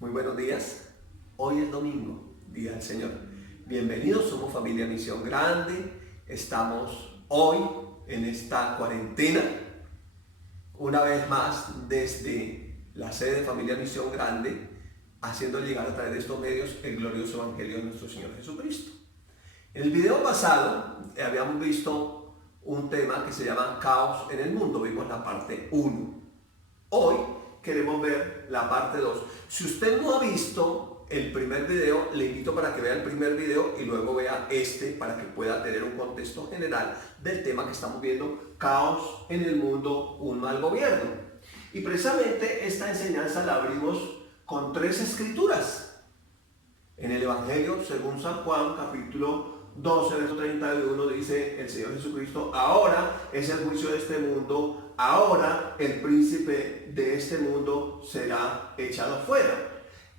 Muy buenos días. Hoy es domingo, Día del Señor. Bienvenidos, somos Familia Misión Grande. Estamos hoy en esta cuarentena, una vez más desde la sede de Familia Misión Grande, haciendo llegar a través de estos medios el glorioso Evangelio de nuestro Señor Jesucristo. En el video pasado habíamos visto un tema que se llama Caos en el Mundo. Vimos la parte 1. Hoy queremos ver la parte 2. Si usted no ha visto el primer video, le invito para que vea el primer video y luego vea este para que pueda tener un contexto general del tema que estamos viendo, Caos en el Mundo, un mal gobierno. Y precisamente esta enseñanza la abrimos con 3 escrituras. En el Evangelio según San Juan, capítulo 12, verso 31, dice el Señor Jesucristo: ahora es el juicio de este mundo, ahora el príncipe de este mundo será echado fuera.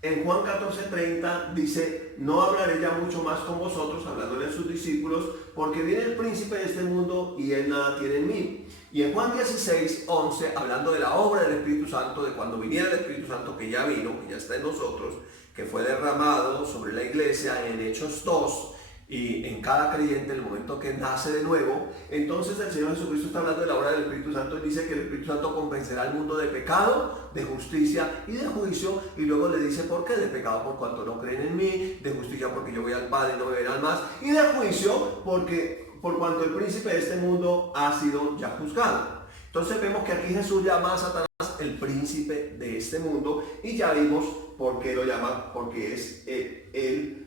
En Juan 14:30 dice: no hablaré ya mucho más con vosotros, hablándole a sus discípulos, porque viene el príncipe de este mundo y él nada tiene en mí. Y en Juan 16:11, hablando de la obra del Espíritu Santo, de cuando viniera el Espíritu Santo, que ya vino, que ya está en nosotros, que fue derramado sobre la iglesia en Hechos 2, y en cada creyente, en el momento que nace de nuevo, entonces el Señor Jesucristo está hablando de la obra del Espíritu Santo y dice que el Espíritu Santo convencerá al mundo de pecado, de justicia y de juicio, y luego le dice por qué: de pecado por cuanto no creen en mí, de justicia porque yo voy al Padre y no me verán más, y de juicio porque por cuanto el príncipe de este mundo ha sido ya juzgado. Entonces vemos que aquí Jesús llama a Satanás el príncipe de este mundo, y ya vimos por qué lo llama, porque es él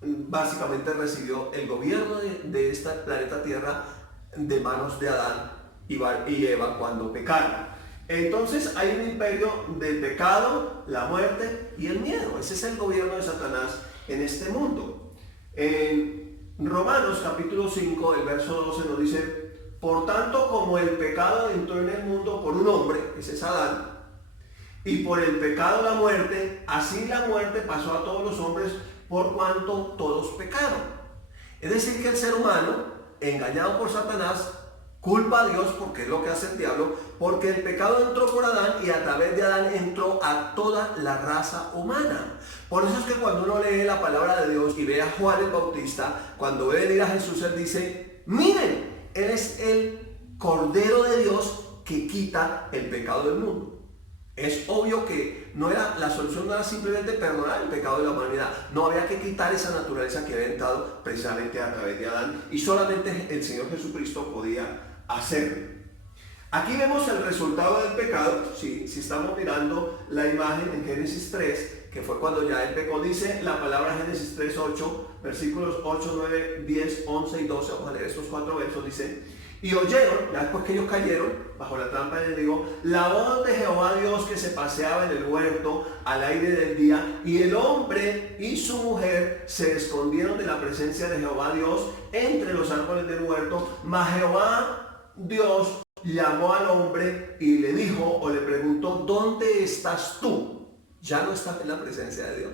básicamente recibió el gobierno de este planeta Tierra de manos de Adán y Eva cuando pecaron. Entonces hay un imperio del pecado, la muerte y el miedo. Ese es el gobierno de Satanás en este mundo. En Romanos capítulo 5, el verso 12 nos dice: por tanto, como el pecado entró en el mundo por un hombre, ese es Adán, y por el pecado la muerte, así la muerte pasó a todos los hombres por cuanto todos pecaron. Es decir, que el ser humano, engañado por Satanás, culpa a Dios, porque es lo que hace el diablo, porque el pecado entró por Adán y a través de Adán entró a toda la raza humana. Por eso es que cuando uno lee la palabra de Dios y ve a Juan el Bautista, cuando ve venir a Jesús, él dice: miren, él es el Cordero de Dios que quita el pecado del mundo. Es obvio que la solución no era simplemente perdonar el pecado de la humanidad. No, había que quitar esa naturaleza que había entrado precisamente a través de Adán, y solamente el Señor Jesucristo podía hacerlo. Aquí vemos el resultado del pecado. Si estamos mirando la imagen en Génesis 3, que fue cuando ya él pecó, dice la palabra Génesis 3, 8, versículos 8, 9, 10, 11 y 12. Vamos a leer estos 4 versos. Dice: y oyeron, ya después que ellos cayeron bajo la trampa del enemigo, la voz de Jehová Dios que se paseaba en el huerto al aire del día, y el hombre y su mujer se escondieron de la presencia de Jehová Dios entre los árboles del huerto. Mas Jehová Dios llamó al hombre y le dijo, o le preguntó: ¿dónde estás tú? Ya no estaba en la presencia de Dios,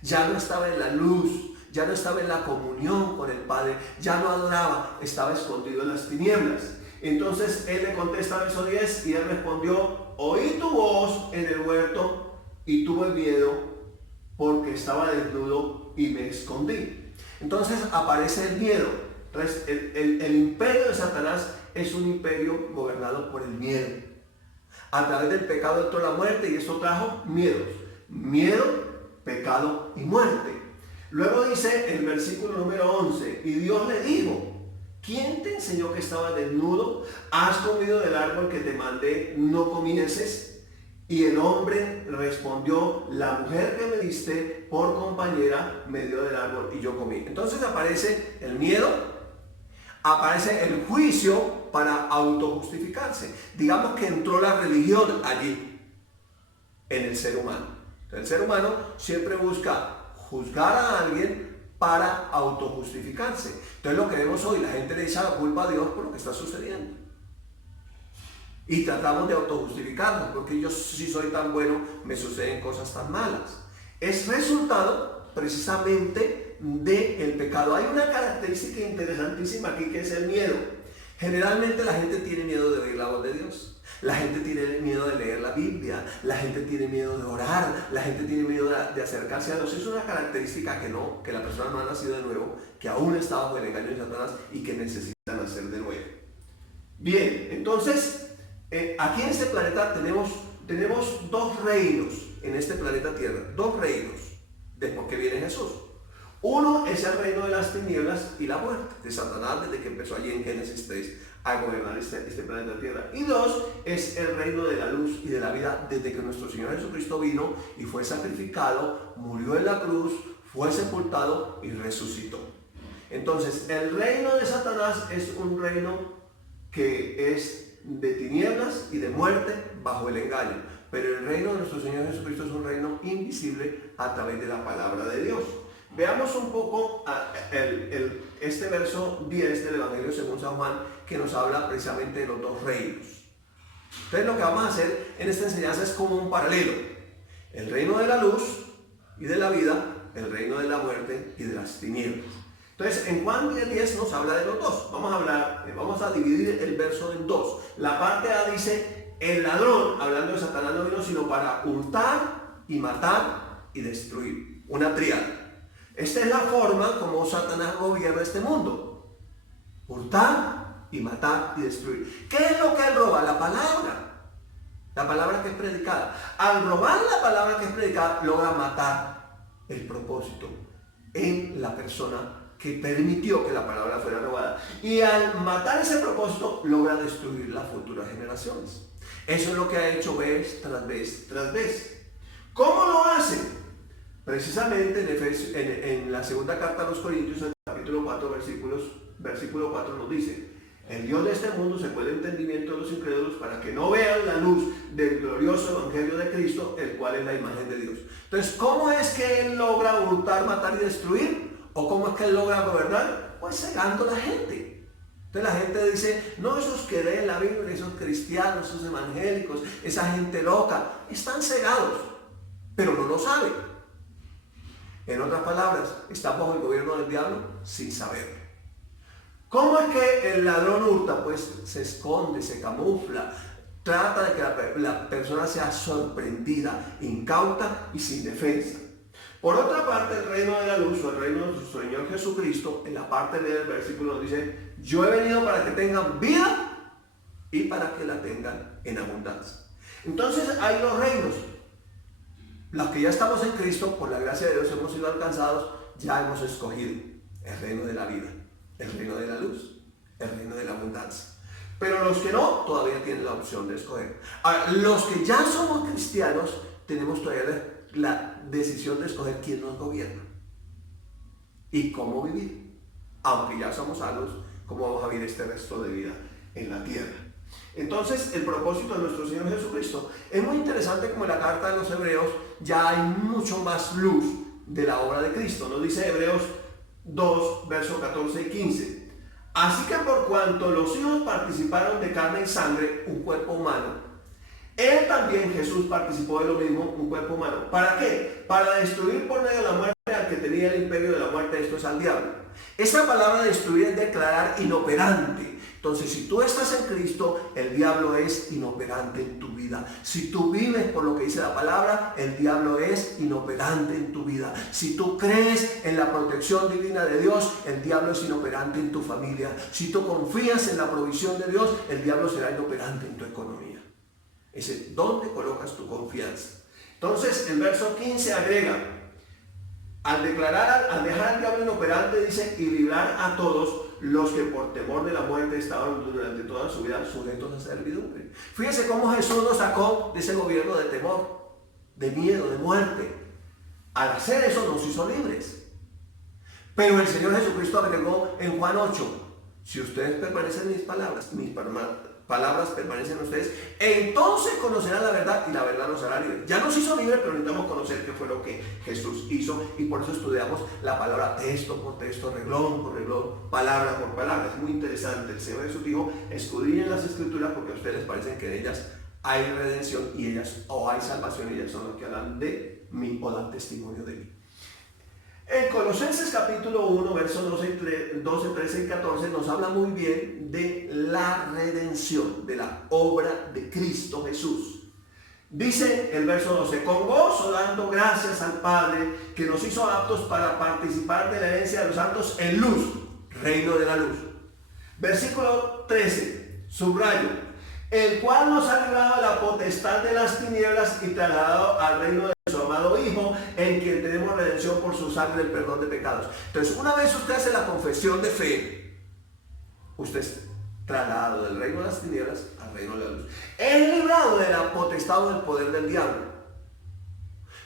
ya no estaba en la luz, ya no estaba en la comunión con el Padre, ya no adoraba, estaba escondido en las tinieblas. Entonces él le contesta, verso 10, y él respondió: oí tu voz en el huerto y tuve miedo porque estaba desnudo y me escondí. Entonces aparece el miedo. Entonces el imperio de Satanás es un imperio gobernado por el miedo. A través del pecado entró la muerte, y esto trajo miedos. Miedo, pecado y muerte. Luego dice el versículo número 11: y Dios le dijo: ¿quién te enseñó que estabas desnudo? ¿Has comido del árbol que te mandé no comieses? Y el hombre respondió: la mujer que me diste por compañera me dio del árbol y yo comí. Entonces aparece el miedo, aparece el juicio para autojustificarse. Digamos que entró la religión allí, en el ser humano. Entonces, el ser humano siempre busca juzgar a alguien para autojustificarse. Entonces lo que vemos hoy, la gente le echa la culpa a Dios por lo que está sucediendo. Y tratamos de autojustificarnos, porque yo, si soy tan bueno, me suceden cosas tan malas. Es resultado precisamente del pecado. Hay una característica interesantísima aquí, que es el miedo. Generalmente la gente tiene miedo de oír la voz de Dios. La gente tiene miedo de leer la Biblia, la gente tiene miedo de orar, la gente tiene miedo de acercarse a Dios. Es una característica que la persona no ha nacido de nuevo, que aún está bajo el engaño de Satanás y que necesita nacer de nuevo. Bien, entonces, aquí en este planeta tenemos dos reinos en este planeta Tierra, dos reinos, después que viene Jesús. Uno es el reino de las tinieblas y la muerte de Satanás desde que empezó allí en Génesis 3 a gobernar este planeta Tierra. Y dos es el reino de la luz y de la vida desde que nuestro Señor Jesucristo vino y fue sacrificado, murió en la cruz, fue sepultado y resucitó. Entonces, el reino de Satanás es un reino que es de tinieblas y de muerte bajo el engaño. Pero el reino de nuestro Señor Jesucristo es un reino invisible a través de la palabra de Dios. Veamos un poco este verso 10 del Evangelio según San Juan, que nos habla precisamente de los dos reinos. Entonces lo que vamos a hacer en esta enseñanza es como un paralelo. El reino de la luz y de la vida, el reino de la muerte y de las tinieblas. Entonces en Juan 10:10 nos habla de los dos. Vamos a dividir el verso en dos. La parte A dice, el ladrón, hablando de Satanás, no vino sino para hurtar y matar y destruir. Una tríada. Esta es la forma como Satanás gobierna este mundo. Hurtar y matar y destruir. ¿Qué es lo que él roba? La palabra. La palabra que es predicada. Al robar la palabra que es predicada, logra matar el propósito en la persona que permitió que la palabra fuera robada. Y al matar ese propósito, logra destruir las futuras generaciones. Eso es lo que ha hecho vez tras vez tras vez. ¿Cómo lo hace? Precisamente en la segunda carta a los Corintios, en el capítulo 4, versículo 4 nos dice: el Dios de este mundo se fue el entendimiento de los incrédulos para que no vean la luz del glorioso evangelio de Cristo, el cual es la imagen de Dios. Entonces, ¿cómo es que él logra hurtar, matar y destruir? ¿O cómo es que él logra gobernar? Pues cegando a la gente. Entonces la gente dice, no, esos que leen la Biblia, esos cristianos, esos evangélicos, esa gente loca, están cegados, pero no lo saben. En otras palabras, están bajo el gobierno del diablo sin saberlo. ¿Cómo es que el ladrón hurta? Pues se esconde, se camufla, trata de que la persona sea sorprendida, incauta y sin defensa. Por otra parte, el reino de la luz o el reino de nuestro Señor Jesucristo, en la parte del versículo nos dice, yo he venido para que tengan vida y para que la tengan en abundancia. Entonces hay dos reinos. Los que ya estamos en Cristo, por la gracia de Dios hemos sido alcanzados, ya hemos escogido el reino de la vida, el reino de la luz, el reino de la abundancia. Pero los que no, todavía tienen la opción de escoger. Ahora, los que ya somos cristianos, tenemos todavía la decisión de escoger quién nos gobierna y cómo vivir. Aunque ya somos salvos, cómo vamos a vivir este resto de vida en la tierra. Entonces, el propósito de nuestro Señor Jesucristo es muy interesante, como en la carta de los Hebreos ya hay mucho más luz de la obra de Cristo. Nos dice Hebreos 2, versos 14 y 15. Así que por cuanto los hijos participaron de carne y sangre, un cuerpo humano, él también, Jesús, participó de lo mismo, un cuerpo humano. ¿Para qué? Para destruir por medio de la muerte al que tenía el imperio de la muerte, esto es al diablo. Esa palabra destruir es declarar inoperante. Entonces, si tú estás en Cristo, el diablo es inoperante en tu vida. Si tú vives por lo que dice la palabra, el diablo es inoperante en tu vida. Si tú crees en la protección divina de Dios, el diablo es inoperante en tu familia. Si tú confías en la provisión de Dios, el diablo será inoperante en tu economía. Es ¿dónde colocas tu confianza? Entonces, el verso 15 agrega, al dejar al diablo inoperante, dice, y librar a todos los que por temor de la muerte estaban durante toda su vida sujetos a servidumbre. Fíjense cómo Jesús nos sacó de ese gobierno de temor, de miedo, de muerte. Al hacer eso nos hizo libres. Pero el Señor Jesucristo agregó en Juan 8, si ustedes permanecen en mis palabras permanecen en ustedes, entonces conocerán la verdad y la verdad los hará libres. Ya nos hizo libres, pero necesitamos conocer qué fue lo que Jesús hizo, y por eso estudiamos la palabra texto por texto, renglón por renglón, palabra por palabra. Es muy interesante. El Señor Jesús dijo, escudriñen las escrituras porque a ustedes les parecen que en ellas hay redención y ellas, o hay salvación, y ellas son los que hablan de mí o dan testimonio de mí. En Colosenses capítulo 1, versos 12, 13 y 14 nos habla muy bien de la redención, de la obra de Cristo Jesús. Dice el verso 12, con gozo dando gracias al Padre que nos hizo aptos para participar de la herencia de los santos en luz, reino de la luz. Versículo 13, subrayo, el cual nos ha librado de la potestad de las tinieblas y trasladado al reino de su amado Hijo, en quien tenemos redención por su sangre, el perdón de pecados. Entonces, una vez usted hace la confesión de fe, usted es trasladado del reino de las tinieblas al reino de la luz. Es librado de la potestad o del poder del diablo.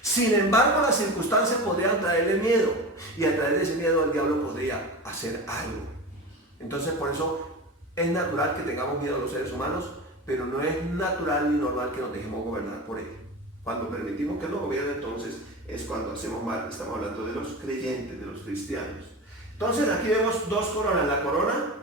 Sin embargo, las circunstancias podrían traerle miedo, y a través de ese miedo el diablo podría hacer algo. Entonces, por eso es natural que tengamos miedo a los seres humanos, pero no es natural ni normal que nos dejemos gobernar por él. Cuando permitimos que nos gobierne, entonces es cuando hacemos mal. Estamos hablando de los creyentes, de los cristianos. Entonces, aquí vemos dos coronas. La corona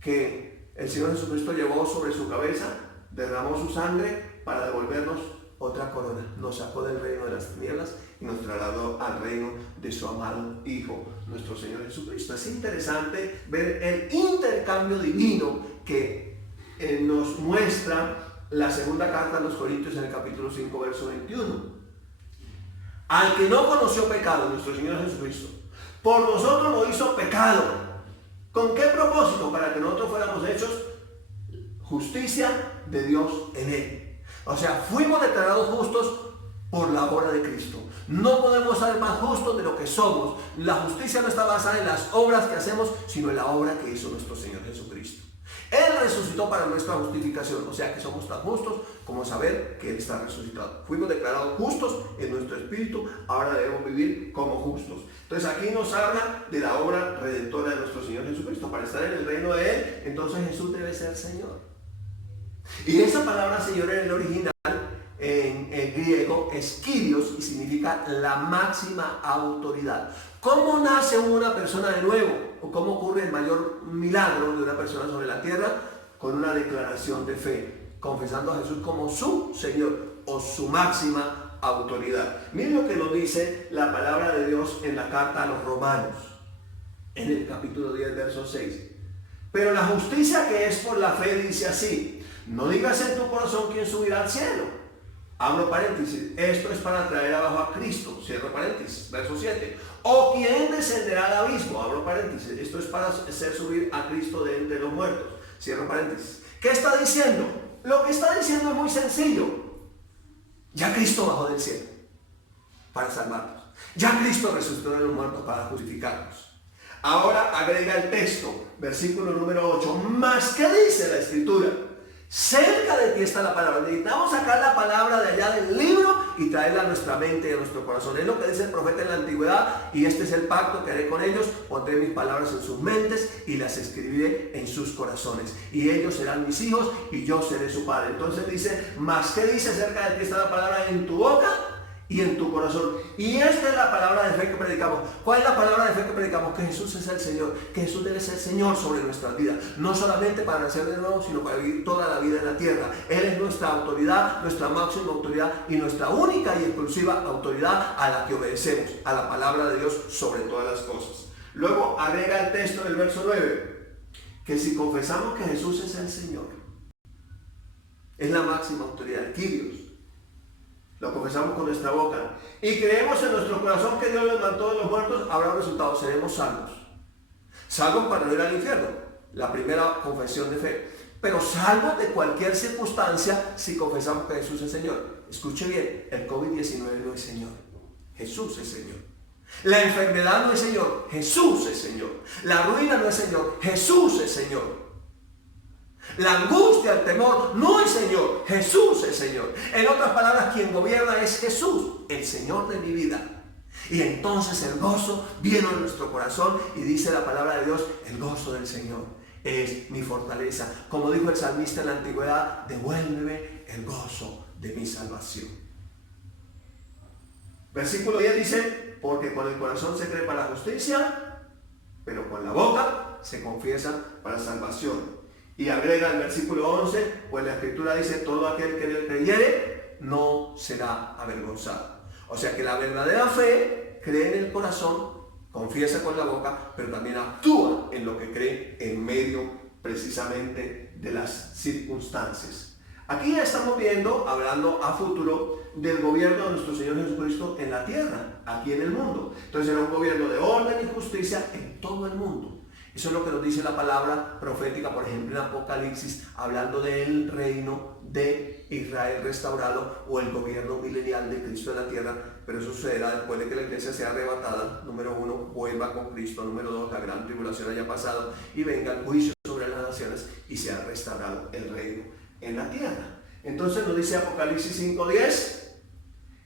que el Señor Jesucristo llevó sobre su cabeza, derramó su sangre para devolvernos otra corona. Nos sacó del reino de las tinieblas y nos trasladó al reino de su amado Hijo, nuestro Señor Jesucristo. Es interesante ver el intercambio divino que nos muestra la segunda carta a los Corintios en el capítulo 5, verso 21. Al que no conoció pecado, nuestro Señor Jesucristo, por nosotros lo hizo pecado. ¿Con qué propósito? Para que nosotros fuéramos hechos justicia de Dios en él. O sea, fuimos declarados justos por la obra de Cristo. No podemos ser más justos de lo que somos. La justicia no está basada en las obras que hacemos, sino en la obra que hizo nuestro Señor Jesucristo. Él resucitó para nuestra justificación, o sea que somos tan justos como saber que Él está resucitado. Fuimos declarados justos en nuestro espíritu, ahora debemos vivir como justos. Entonces aquí nos habla de la obra redentora de nuestro Señor Jesucristo. Para estar en el reino de Él, entonces Jesús debe ser Señor. Y esa palabra Señor en el original, en griego, es kyrios y significa la máxima autoridad. ¿Cómo nace una persona de nuevo? ¿O cómo ocurre el mayor milagro de una persona sobre la tierra? Con una declaración de fe, confesando a Jesús como su Señor o su máxima autoridad. Miren lo que nos dice la palabra de Dios en la carta a los Romanos, en el capítulo 10, verso 6. Pero la justicia que es por la fe dice así: no digas en tu corazón quién subirá al cielo. Abro paréntesis, esto es para traer abajo a Cristo, cierro paréntesis, verso 7. O quién descenderá al abismo, abro paréntesis, esto es para hacer subir a Cristo de entre los muertos, cierro paréntesis. ¿Qué está diciendo? Lo que está diciendo es muy sencillo. Ya Cristo bajó del cielo para salvarnos. Ya Cristo resucitó de los muertos para justificarnos. Ahora agrega el texto, versículo número 8. Más, ¿qué dice la Escritura? Cerca de ti está la palabra. Necesitamos sacar la palabra de allá del libro y traerla a nuestra mente y a nuestro corazón. Es lo que dice el profeta en la antigüedad: y este es el pacto que haré con ellos, pondré mis palabras en sus mentes y las escribiré en sus corazones, y ellos serán mis hijos y yo seré su padre. Entonces dice, más que dice, cerca de ti está la palabra en tu boca y en tu corazón. Y esta es la palabra de fe que predicamos. ¿Cuál es la palabra de fe que predicamos? Que Jesús es el Señor, que Jesús debe ser Señor sobre nuestras vidas, no solamente para nacer de nuevo, sino para vivir toda la vida en la tierra. Él es nuestra autoridad, nuestra máxima autoridad y nuestra única y exclusiva autoridad, a la que obedecemos, a la palabra de Dios sobre todas las cosas. Luego agrega el texto del verso 9, que si confesamos que Jesús es el Señor, es la máxima autoridad, el kyrios, lo confesamos con nuestra boca y creemos en nuestro corazón que Dios lo levantó de los muertos, habrá un resultado, seremos salvos. Salvos para no ir al infierno, la primera confesión de fe. Pero salvos de cualquier circunstancia si confesamos que Jesús es Señor. Escuche bien, el COVID-19 no es Señor, Jesús es Señor. La enfermedad no es Señor, Jesús es Señor. La ruina no es Señor, Jesús es Señor. La angustia, el temor, no es Señor, Jesús es Señor. En otras palabras, quien gobierna es Jesús, el Señor de mi vida. Y entonces el gozo viene a nuestro corazón y dice la palabra de Dios, el gozo del Señor es mi fortaleza. Como dijo el salmista en la antigüedad, devuélveme el gozo de mi salvación. Versículo 10 dice, porque con el corazón se cree para la justicia, pero con la boca se confiesa para salvación. Y agrega el versículo 11, pues la Escritura dice, todo aquel que le creyere no será avergonzado. O sea que la verdadera fe cree en el corazón confiesa con la boca, pero también actúa en lo que cree en medio precisamente de las circunstancias. Aquí ya estamos viendo, hablando a futuro, del gobierno de nuestro Señor Jesucristo en la tierra, aquí en el mundo. Entonces era un gobierno de orden y justicia en todo el mundo. Eso es lo que nos dice la palabra profética, por ejemplo, en Apocalipsis, hablando del reino de Israel restaurado o el gobierno milenial de Cristo en la tierra. Pero eso sucederá después de que la iglesia sea arrebatada. Número 1, vuelva con Cristo. Número 2, la gran tribulación haya pasado y venga el juicio sobre las naciones y sea restaurado el reino en la tierra. Entonces nos dice Apocalipsis 5:10: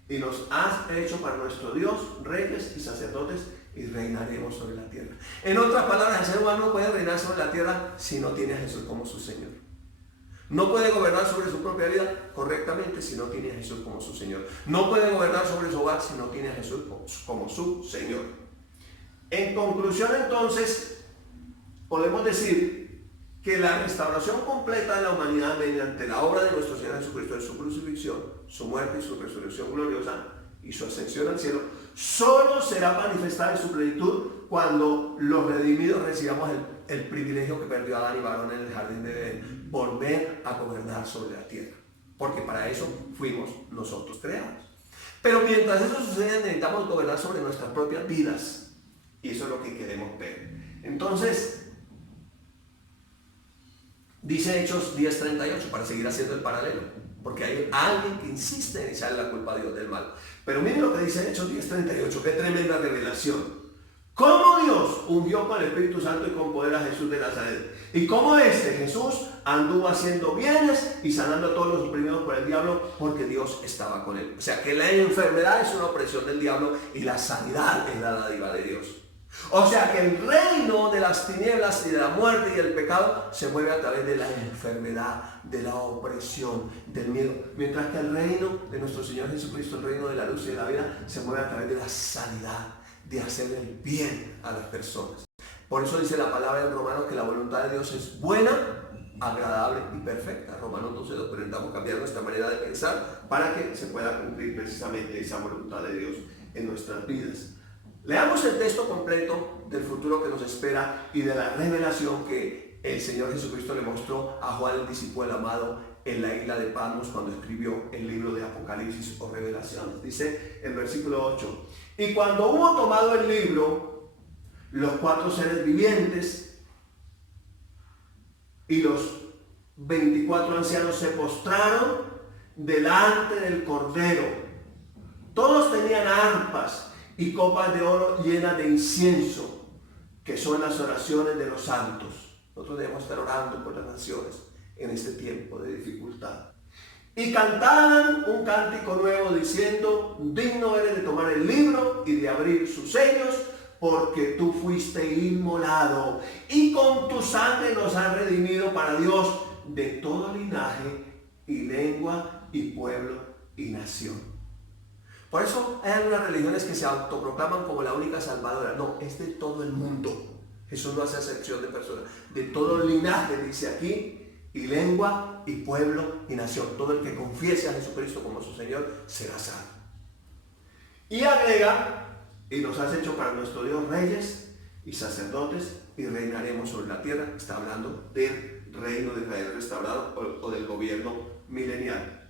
y nos has hecho para nuestro Dios reyes y sacerdotes y reinaremos sobre la tierra. En otras palabras, el ser humano no puede reinar sobre la tierra si no tiene a Jesús como su Señor. No puede gobernar sobre su propia vida correctamente si no tiene a Jesús como su Señor. No puede gobernar sobre su hogar si no tiene a Jesús como su Señor. En conclusión, entonces, podemos decir que la restauración completa de la humanidad mediante la obra de nuestro Señor Jesucristo en su crucifixión, su muerte y su resurrección gloriosa y su ascensión al cielo, solo será manifestada en su plenitud cuando los redimidos recibamos el privilegio que perdió Adán y varón en el jardín de Edén, volver a gobernar sobre la tierra, porque para eso fuimos nosotros creados. Pero mientras eso sucede, necesitamos gobernar sobre nuestras propias vidas, y eso es lo que queremos ver. Entonces, dice Hechos 10:38, para seguir haciendo el paralelo, porque hay alguien que insiste en echarle la culpa a Dios del mal. Pero miren lo que dice Hechos 10:38, qué tremenda revelación. Cómo Dios ungió con el Espíritu Santo y con poder a Jesús de Nazaret. Y cómo Jesús anduvo haciendo bienes y sanando a todos los oprimidos por el diablo, porque Dios estaba con él. O sea que la enfermedad es una opresión del diablo y la sanidad es la dádiva de Dios. O sea que el reino de las tinieblas y de la muerte y del pecado se mueve a través de la enfermedad, de la opresión, del miedo. Mientras que el reino de nuestro Señor Jesucristo, el reino de la luz y de la vida, se mueve a través de la sanidad, de hacer el bien a las personas. Por eso dice la palabra en Romanos que la voluntad de Dios es buena, agradable y perfecta. Romanos 12:2, pero necesitamos cambiar nuestra manera de pensar para que se pueda cumplir precisamente esa voluntad de Dios en nuestras vidas. Leamos el texto completo del futuro que nos espera y de la revelación que el Señor Jesucristo le mostró a Juan, el discípulo amado, en la isla de Patmos cuando escribió el libro de Apocalipsis o Revelaciones. Dice el versículo 8: y cuando hubo tomado el libro, los 4 seres vivientes y los 24 ancianos se postraron delante del Cordero. Todos tenían arpas y copas de oro llenas de incienso, que son las oraciones de los santos. Nosotros debemos estar orando por las naciones en este tiempo de dificultad. Y cantaban un cántico nuevo diciendo: digno eres de tomar el libro y de abrir sus sellos, porque tú fuiste inmolado y con tu sangre nos has redimido para Dios de todo linaje y lengua y pueblo y nación. Por eso hay algunas religiones que se autoproclaman como la única salvadora. No, es de todo el mundo. Jesús no hace excepción de personas. De todo linaje, dice aquí, y lengua, y pueblo, y nación. Todo el que confiese a Jesucristo como su Señor será salvo. Y agrega: y nos has hecho para nuestro Dios reyes y sacerdotes, y reinaremos sobre la tierra. Está hablando del reino de Israel restaurado o del gobierno milenial.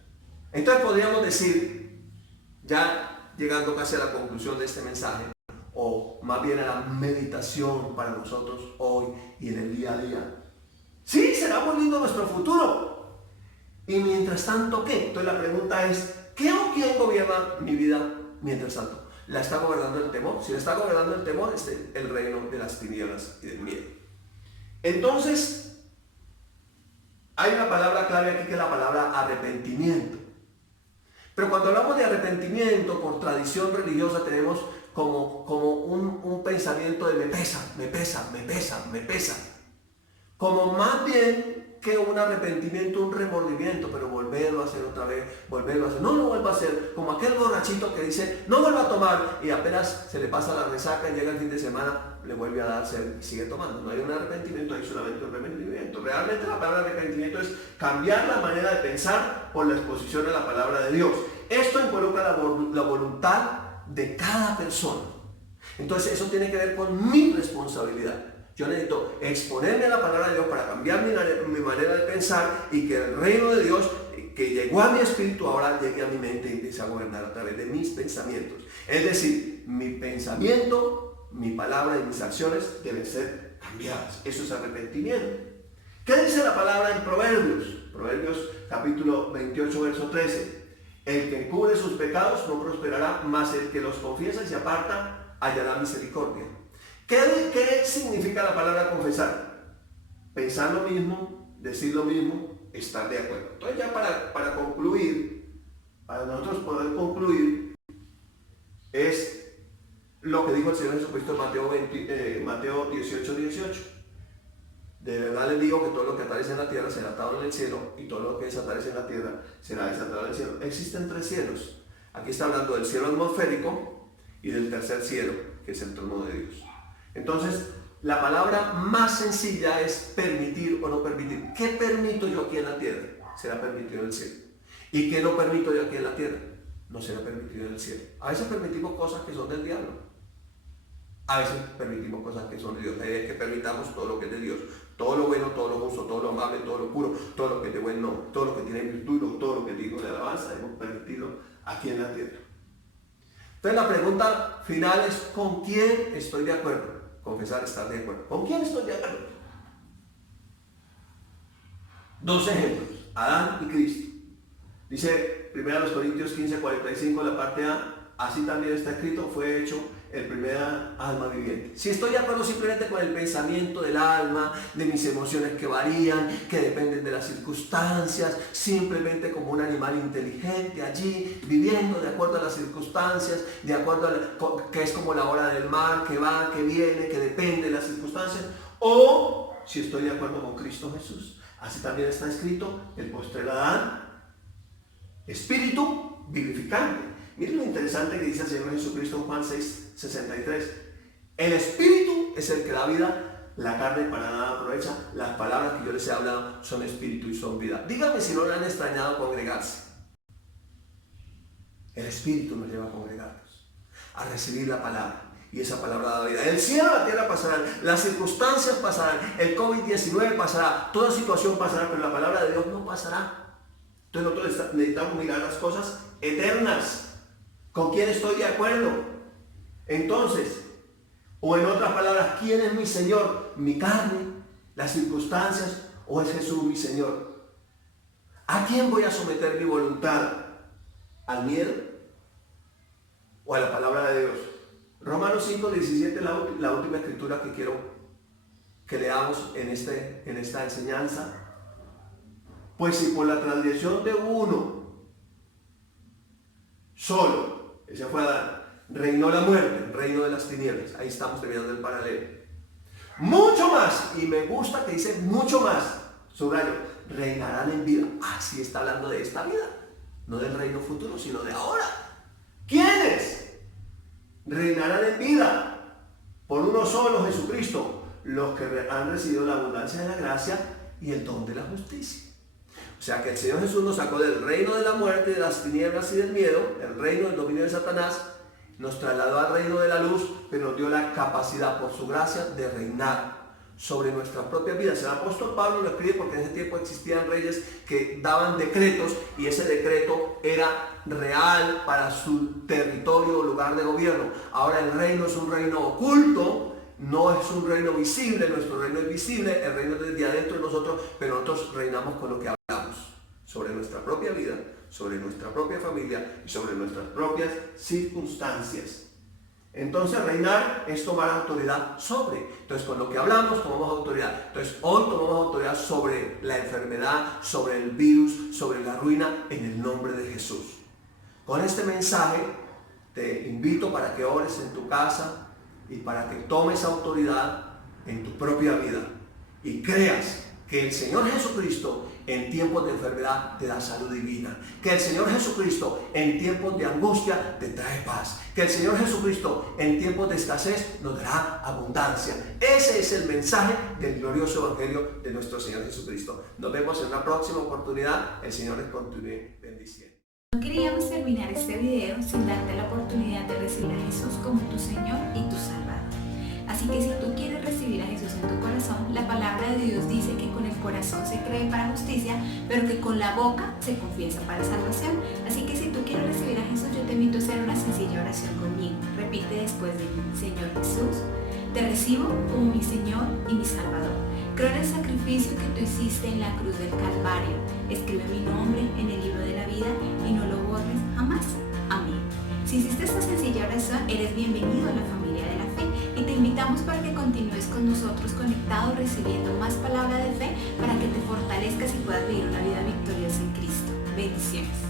Entonces podríamos decir, ya llegando casi a la conclusión de este mensaje, o más bien a la meditación para nosotros hoy y en el día a día: sí, será muy lindo nuestro futuro. Y mientras tanto, ¿qué? Entonces la pregunta es: ¿qué o quién gobierna mi vida mientras tanto? ¿La está gobernando el temor? Si la está gobernando el temor, es el reino de las tinieblas y del miedo. Entonces, hay una palabra clave aquí que es la palabra arrepentimiento. Pero cuando hablamos de arrepentimiento, por tradición religiosa, tenemos como un pensamiento de me pesa. Como más bien que un arrepentimiento, un remordimiento, pero volverlo a hacer otra vez, volverlo a hacer. No lo vuelva a hacer, como aquel borrachito que dice, no vuelva a tomar, y apenas se le pasa la resaca y llega el fin de semana, le vuelve a dar sed y sigue tomando. No hay un arrepentimiento, hay solamente un arrepentimiento. Realmente la palabra arrepentimiento es cambiar la manera de pensar por la exposición a la palabra de Dios. Esto involucra la voluntad de cada persona. Entonces eso tiene que ver con mi responsabilidad. Yo necesito exponerme a la palabra de Dios para cambiar mi manera de pensar y que el reino de Dios que llegó a mi espíritu ahora llegue a mi mente y empiece a gobernar a través de mis pensamientos. Es decir, mi pensamiento, mi palabra y mis acciones deben ser cambiadas. Eso es arrepentimiento. ¿Qué dice la palabra en Proverbios? Proverbios capítulo 28, verso 13. El que encubre sus pecados no prosperará, mas el que los confiesa y se aparta hallará misericordia. ¿Qué significa la palabra confesar? Pensar lo mismo, decir lo mismo, estar de acuerdo. Entonces ya para concluir, para nosotros poder concluir, es lo que dijo el Señor Jesucristo en Mateo 18, 18. De verdad les digo que todo lo que atares en la tierra será atado en el cielo, y todo lo que desatares en la tierra será desatado en el cielo. Existen tres cielos. Aquí está hablando del cielo atmosférico y del tercer cielo, que es el trono de Dios. Entonces, la palabra más sencilla es permitir o no permitir. ¿Qué permito yo aquí en la tierra? Será permitido en el cielo. ¿Y qué no permito yo aquí en la tierra? No será permitido en el cielo. A veces permitimos cosas que son del diablo. A veces permitimos cosas que son de Dios. La idea es que permitamos todo lo que es de Dios. Todo lo bueno, todo lo justo, todo lo amable, todo lo puro, todo lo que es de buen nombre, todo lo que tiene virtud, todo lo que digo de alabanza, debemos permitirlo aquí en la tierra. Entonces la pregunta final es: ¿con quién estoy de acuerdo? Confesar, estar de acuerdo. ¿Con quién estoy de acuerdo? Dos ejemplos: Adán y Cristo. Dice 1 Corintios 15:45, la parte A: así también está escrito, fue hecho el primer alma viviente. Si estoy de acuerdo simplemente con el pensamiento del alma, de mis emociones que varían, que dependen de las circunstancias, simplemente como un animal inteligente allí, viviendo de acuerdo a las circunstancias, de acuerdo a que es como la ola del mar, que va, que viene, que depende de las circunstancias, o si estoy de acuerdo con Cristo Jesús. Así también está escrito, el postrer Adán, espíritu vivificante. Miren lo interesante que dice el Señor Jesucristo en Juan 6:63. El espíritu es el que da vida, la carne para nada aprovecha. Las palabras que yo les he hablado son espíritu y son vida. Díganme si no le han extrañado congregarse. El espíritu nos lleva a congregarnos, a recibir la palabra. Y esa palabra da vida. El cielo y la tierra pasarán, las circunstancias pasarán, el COVID-19 pasará, toda situación pasará, pero la palabra de Dios no pasará. Entonces nosotros necesitamos mirar las cosas eternas. ¿Con quién estoy de acuerdo? Entonces, o en otras palabras, ¿quién es mi Señor? ¿Mi carne? ¿Las circunstancias? ¿O es Jesús mi Señor? ¿A quién voy a someter mi voluntad? ¿Al miedo? ¿O a la palabra de Dios? Romanos 5:17 es la última escritura que quiero que leamos en esta enseñanza. Pues si por la transgresión de uno solo, ese fue Adán, reinó la muerte, el reino de las tinieblas. Ahí estamos terminando el paralelo. Mucho más, y me gusta que dice mucho más, subrayo, reinarán en vida. Así está hablando de esta vida, no del reino futuro, sino de ahora. ¿Quiénes? Reinarán en vida por uno solo, Jesucristo, los que han recibido la abundancia de la gracia y el don de la justicia. O sea que el Señor Jesús nos sacó del reino de la muerte, de las tinieblas y del miedo, el reino del dominio de Satanás, nos trasladó al reino de la luz, pero nos dio la capacidad por su gracia de reinar sobre nuestras propias vidas. El apóstol Pablo lo escribe porque en ese tiempo existían reyes que daban decretos y ese decreto era real para su territorio o lugar de gobierno. Ahora el reino es un reino oculto, no es un reino visible, nuestro reino es visible, el reino es desde adentro de nosotros, pero nosotros reinamos con lo que hablamos sobre nuestra propia vida, sobre nuestra propia familia y sobre nuestras propias circunstancias. Entonces reinar es tomar autoridad sobre. Entonces con lo que hablamos tomamos autoridad. Entonces hoy tomamos autoridad sobre la enfermedad, sobre el virus, sobre la ruina, en el nombre de Jesús. Con este mensaje te invito para que ores en tu casa y para que tomes autoridad en tu propia vida y creas que el Señor Jesucristo en tiempos de enfermedad te da salud divina. Que el Señor Jesucristo en tiempos de angustia te trae paz. Que el Señor Jesucristo en tiempos de escasez nos dará abundancia. Ese es el mensaje del glorioso evangelio de nuestro Señor Jesucristo. Nos vemos en una próxima oportunidad. El Señor les continúe bendiciendo. No queríamos terminar este video sin darte la oportunidad de recibir a Jesús como tu Señor y tu Salvador. Así que si tú quieres recibir a Jesús en tu corazón, la palabra de Dios dice que con el corazón se cree para justicia, pero que con la boca se confiesa para salvación. Así que si tú quieres recibir a Jesús, yo te invito a hacer una sencilla oración conmigo. Repite después de mí: Señor Jesús, te recibo como mi Señor y mi Salvador. Creo en el sacrificio que tú hiciste en la cruz del Calvario. Escribe mi nombre en el libro de la vida y no lo borres jamás. Amén. Si hiciste esta sencilla oración, eres bienvenido a la familia de la fe y te invitamos para que continúes con nosotros conectado, recibiendo más palabra de fe para que te fortalezcas y puedas vivir una vida victoriosa en Cristo. Bendiciones.